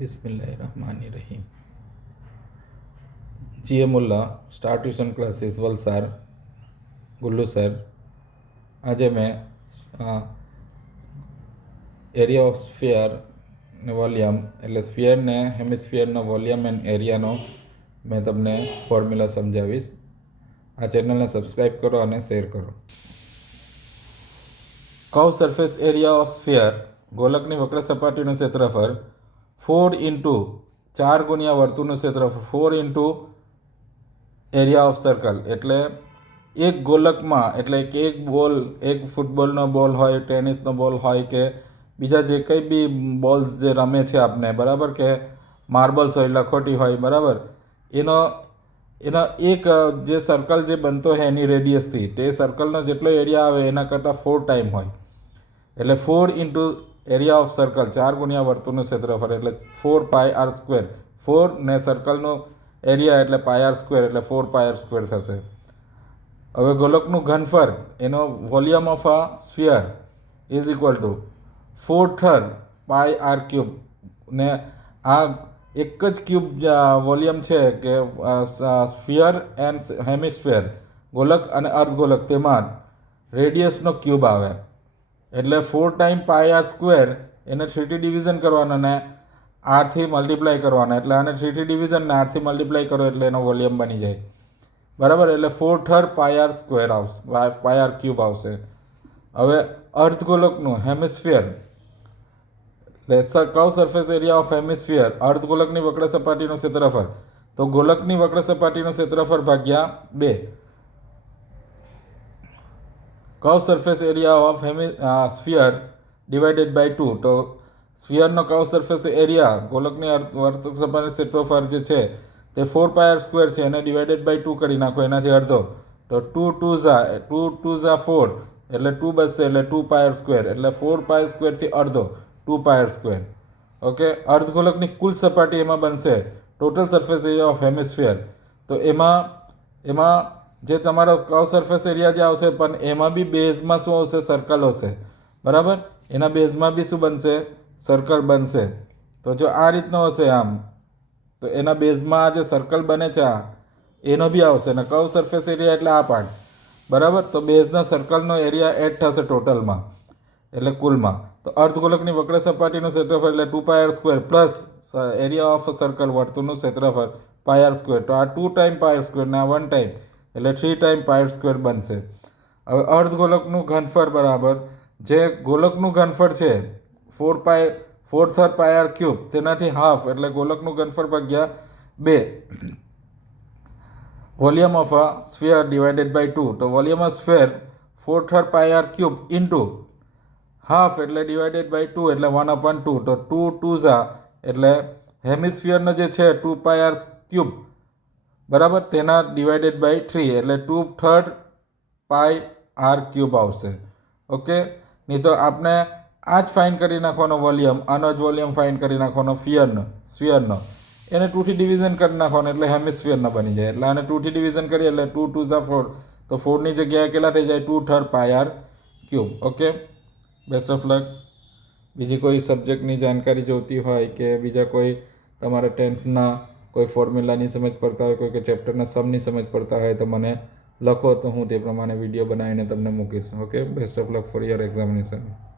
బిస్మిల్లా రహమాన్ రహీం જીએમુલ્લા star tuition classes Valsad Gullu sir આજે મેં એરિયા ઓફ સ્ફિયર વોલ્યુમ એટલે સ્ફિયરને હેમિસ્ફિયરનો વોલ્યુમ એન્ડ એરિયાનો મેં તમને ફોર્મ્યુલા સમજાવીશ. આ ચેનલને સબસ્ક્રાઈબ કરો અને શેર કરો. કવ સરફેસ એરિયા ઓફ સ્ફિયર ગોલકની વક્ર સપાટીનું ક્ષેત્રફળ ફોર ઇન્ટુ ચાર ગુણ્યા વર્તુળનું ક્ષેત્રફળ four into area of circle. એટલે એક ગોલકમાં, એટલે કે એક બોલ, એક ફૂટબોલનો બોલ હોય, ટેનિસનો બોલ હોય કે બીજા જે કંઈ બી બોલ્સ જે રમે છે આપણે બરાબર? કે માર્બલ્સ હોય, લખોટી હોય, બરાબર? એનો એનો એક જે સર્કલ જે બનતો હોય એની રેડિયસથી, તે સર્કલનો જેટલો એરિયા આવે એના કરતાં ફોર ટાઈમ હોય. એટલે four into area of circle ચાર ગુણ્યા વર્તુળનું ક્ષેત્રફળ એટલે four pi r square four ને સર્કલનું એરિયા એટલે પાય આર સ્ક્વેર એટલે ફોર પાય આર સ્ક્વેર થશે. હવે ગોલકનું ઘનફળ, એનો volume of a sphere is equal to four third pi r cube ને આ એક જ ક્યુબ વોલ્યુમ છે કે સ્ફિયર એન્ડ હેમિસ્ફિયર ગોલક અને અર્ધગોલક તેમાં રેડિયસનો ક્યુબ આવે. એટલે four time pi r square એને થ્રીટી ડિવિઝન કરવાના ને આરથી મલ્ટીપ્લાય કરવાના. એટલે આને થ્રીટી ડિવિઝન ને આરથી મલ્ટીપ્લાય કરો એટલે એનો વોલ્યુમ બની જાય. બરાબર? એટલે four third pi r square આવશે. પાય આર ક્યુબ આવશે. હવે અર્ધગોલકનું હેમિસ્ફિયર એટલે કવ સરફેસ એરિયા ઓફ હેમિસ્ફિયર અર્ધગોલકની વક્ર સપાટીનું ક્ષેત્રફળ. તો ગોલકની વક્ર સપાટીનું ક્ષેત્રફળ ભાગ્યા બે. કવ surface area of hemisphere divided by two તો સ્ફિયરનો કવ સરફેસ એરિયા ગોલકની વર્ત સપાટી ક્ષેત્રફળ જે છે, તે ફોર પાયર સ્ક્વેર છે. એને ડિવાઇડેડ બાય ટુ કરી નાખો. એનાથી અડધો. તો ટુ ટુ ઝા ટુ ટુ ઝા ફોર એટલે ટુ બચશે એટલે ટુ પાયર સ્ક્વેર એટલે ફોર પાયર સ્ક્વેરથી અડધો. Two pi r square okay? અર્ધગોલકની કુલ સપાટી એમાં બનશે. Total surface area of hemisphere તો એમાં એમાં જે તમારો કવ સરફેસ એરિયા જે આવશે, પણ એમાં બી બેઝમાં શું આવશે? સર્કલ હશે. બરાબર? એના બેઝમાં બી શું બનશે? સર્કલ બનશે. તો જો આ રીતનો હશે આમ, તો એના બેઝમાં આ જે સર્કલ બને છે આ, એનો બી આવશે. ને કવ સરફેસ એરિયા એટલે આ પાર્ટ બરાબર? તો બેઝના સર્કલનો એરિયા એડ થશે ટોટલમાં એટલે કુલમાં. તો અર્ધગોલકની વક્ર સપાટીનું ક્ષેત્રફળ એટલે two pi r square plus area of circle વર્તુળનું ક્ષેત્રફળ પાયર સ્ક્વેર તો આ ટુ ટાઈમ પાયર સ્ક્વેર ને આ વન ટાઈમ એટલે three time pi r square બનશે. હવે અર્ધગોલકનું ઘનફળ બરાબર. જે ગોલકનું ઘનફળ છે four pi four third pi r cube તેનાથી હાફ એટલે ગોલકનું ઘનફળ ભાગ્યા બે. Volume of a sphere divided by two તો volume of sphere four third pi r cube into half એટલે ડિવાઇડેડ બાય ટુ એટલે વન અપન ટુ તો ટુ ટુ ઝા એટલે હેમિસ્ફિયરનો જે છે ટુ પાયર ક્યુબ બરાબર? તેના ડિવાઇડેડ બાય થ્રી એટલે two third pi r cube આવશે. ઓકે નહીં તો આપણે આ જ ફાઇન કરી નાખવાનો વોલ્યુમ આનો જ વોલ્યુમ ફાઇન કરી નાખવાનો ફિયરનો સ્ફિયરનો એને ટુથી ડિવિઝન કરી નાખવાનો, એટલે હેમિસ્ફિયરનો બની જાય. એટલે આને ટુથી ડિવિઝન કરીએ, એટલે ટુ ટુ ઝા ફોર તો ફોરની જગ્યાએ કેટલા થઈ જાય? Two third pi r cube okay best of luck બીજી કોઈ સબ્જેક્ટની જાણકારી જોઈતી હોય કે બીજા કોઈ તમારા ટેન્થના કોઈ ફોર્મ્યુલાની સમજ પડતા હોય, કોઈ કોઈ ચેપ્ટરના સમની સમજ પડતા હોય, તો મને લખો તો હું તે પ્રમાણે વીડિયો બનાવીને તમને મૂકીશ. Okay best of luck for your examination